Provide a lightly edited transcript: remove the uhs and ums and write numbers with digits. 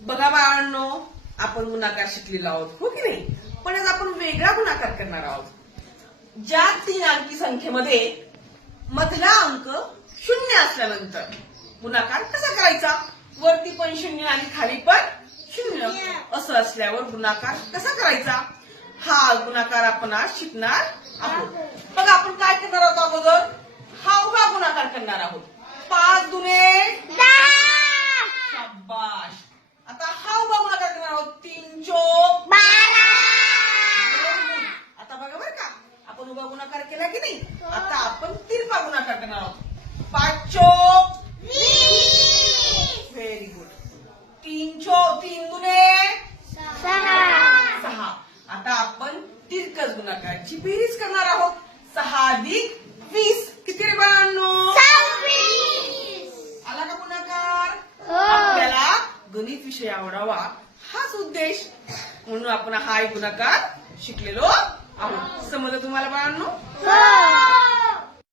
बघा बाळांनो, आपण गुणाकार शिकलेलो आहोत, हो की नाही? पण आज आपण वेगळा गुणाकार करणार आहोत. ज्या 3 अंकी संख्येमध्ये मधला अंक 0 असल्यानंतर गुणाकार कसा करायचा? वरती पण 0 आणि खाली पण 0 असं असल्यावर गुणाकार कसा करायचा? हा गुणाकार आपण आज शिकणार आहोत. बघा आपण काय करणार आहोत? अगोदर हा उभा गुणाकार करणार आहोत. 5 दुने 10. शाबाश. आता हा उभा गुणाकार करणार आहोत. 3 चोक 12. आता बघा बरं का, आपण उभा गुणाकार केला की नाही? आता आपण तिरपा गुणाकार करणार आहोत. 5 चोक 20. Very good. 3 दुने 6. आता आपण तिरकस गुणाकाराची बेरीज करणार आहोत. 6 अधिक 20 किती रे बाळांनो? 26. आला का गुणाकार? आपल्याला गणित विषय आवडावा हाच उद्देश, म्हणून आपण हा एक गुणाकार शिकलेलो आहोत. समजलं तुम्हाला बाळांनो?